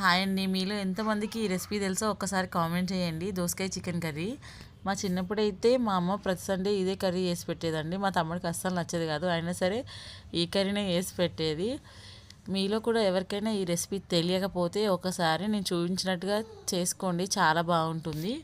Hi అండి. మీలో ఎంతమందికి ఈ రెసిపీ తెలుసో ఒక్కసారి కామెంట్ చేయండి. దోసకాయ చికెన్ కర్రీ. మా చిన్నప్పుడైతే మా అమ్మ ప్రతి సండే ఇదే కర్రీ చేసి పెట్టేదండి. మా తమ్ముడికి అస్సలు నచ్చేది కాదు, అయినా సరే ఈ కర్రీనే చేసి పెట్టేది. మీలో కూడా ఎవరికైనా ఈ రెసిపీ తెలియకపోతే ఒకసారి నేను చూపించినట్టుగా చేసుకోండి, చాలా బాగుంటుంది.